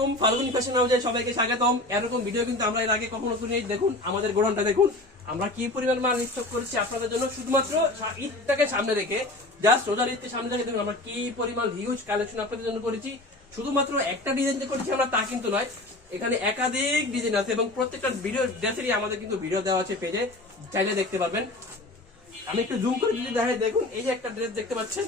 আলাইকুম, ফাল্গুনী ফ্যাশন হাউসে সবাইকে স্বাগতম। এরকম ভিডিও কিন্তু আমরা এর আগে কখনো করিনি। দেখুন আমাদের গোডাউনটা, দেখুন আমরা কি পরিমাণ মাল স্টক করেছি আপনাদের জন্য, শুধুমাত্র ঈদটাকে সামনে রেখে, জাস্ট রোজার ঈদকে সামনে রেখে দেখুন আমরা কি পরিমাণ হিউজ কালেকশন আপনাদের জন্য করেছি। শুধুমাত্র একটা ডিজাইন যে করেছি আমরা তা কিন্তু নয়, এখানে একাধিক ডিজাইন আছে এবং প্রত্যেকটা ভিডিও ড্রেসেরই আমাদের কিন্তু ভিডিও দেওয়া আছে পেজে, চাইলে দেখতে পারবেন। আমি একটু জুম করে যদি দেখাই, দেখুন এই যে একটা ড্রেস দেখতে পাচ্ছেন,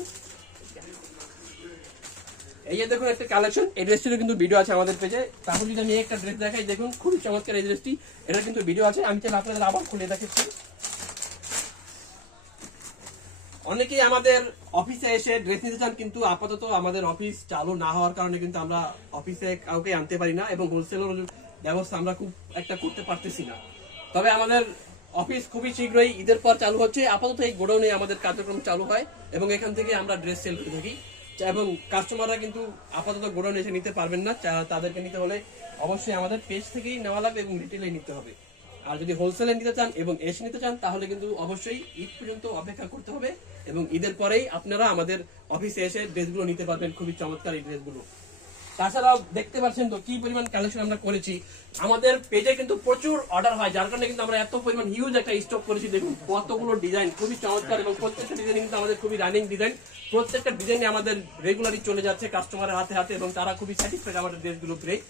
এই যে দেখুন একটা কালেকশন, এই ড্রেসটিরও কিন্তু ভিডিও আছে আমাদের পেজে। তাহলে যদি আমি একটা ড্রেস দেখাই, দেখুন খুবই চমৎকার এই ড্রেসটি, এটা কিন্তু ভিডিও আছে, আমি চাইলে আপনাদের আবার খুলে দেখাচ্ছি। অনেকেই আমাদের অফিসে এসে ড্রেস নিতে চান, কিন্তু আপাতত আমাদের অফিস চালু না হওয়ার কারণে কিন্তু আমরা অফিসে কাউকে আনতে পারি না এবং হোলসেলের ব্যবস্থা আমরা খুব একটা করতে পারতেছি না। তবে আমাদের অফিস খুবই শীঘ্রই ঈদের পর চালু হচ্ছে। আপাতত এই গোডাউনে আমাদের কার্যক্রম চালু হয় এবং এখান থেকে আমরা ড্রেস সেল করে থাকি এবং কাস্টমাররা কিন্তু আপাতত গোডাউনে এসে নিতে পারবেন না। তাদেরকে নিতে হলে অবশ্যই আমাদের পেজ থেকেই নেওয়া লাগবে এবং রিটেলে নিতে হবে। আর যদি হোলসেলে নিতে চান এবং এসে নিতে চান, তাহলে কিন্তু অবশ্যই ঈদ পর্যন্ত অপেক্ষা করতে হবে এবং ঈদের পরেই আপনারা আমাদের অফিসে এসে ড্রেসগুলো নিতে পারবেন, খুবই চমৎকার এই ড্রেসগুলো। তাছাড়াও দেখতে পাচ্ছেন তো কি পরিমাণ কালেকশন আমরা করেছি। আমাদের পেজে কিন্তু প্রচুর অর্ডার হয়, যার কারণে কিন্তু আমরা এত পরিমাণ হিউজ একটা স্টক করেছি। দেখুন কতগুলো ডিজাইন, খুবই চমৎকার এবং প্রত্যেকটা ডিজাইন কিন্তু আমাদের খুবই রানিং ডিজাইন। প্রত্যেকটা ডিজাইনে আমাদের রেগুলারই চলে যাচ্ছে কাস্টমারের হাতে হাতে এবং তারা খুবই স্যাটিসফাইড আমাদের ড্রেসগুলো পেয়ে।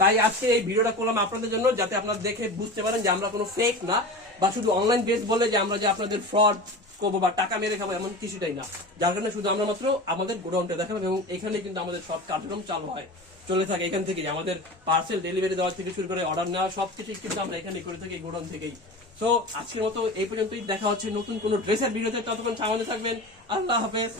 তাই আজকে এই ভিডিওটা করলাম আপনাদের জন্য, যাতে আপনারা দেখে বুঝতে পারেন যে আমরা কোনো ফেক না, বা শুধু অনলাইন ড্রেস বলে যে আমরা যে আপনাদের ফ্রড করবো বা টাকা মেরে খাবো এমন কিছুটাই না। যার কারণে শুধু আমরা মাত্র আমাদের গোডাউনটা দেখালাম এবং এখানে কিন্তু আমাদের সব কার্যক্রম চালু হয়, চলে থাকে এখান থেকে। আমাদের পার্সেল ডেলিভারি দেওয়া থেকে শুরু করে অর্ডার নেওয়া সবকিছু কিন্তু আমরা এখানে করে থাকি, গোডাউন থেকেই। সো আজকের মতো এই পর্যন্তই, দেখা হচ্ছে নতুন কোনো ড্রেসের ভিডিওতে। ততক্ষণ সামনে থাকবেন, আল্লাহ হাফেজ।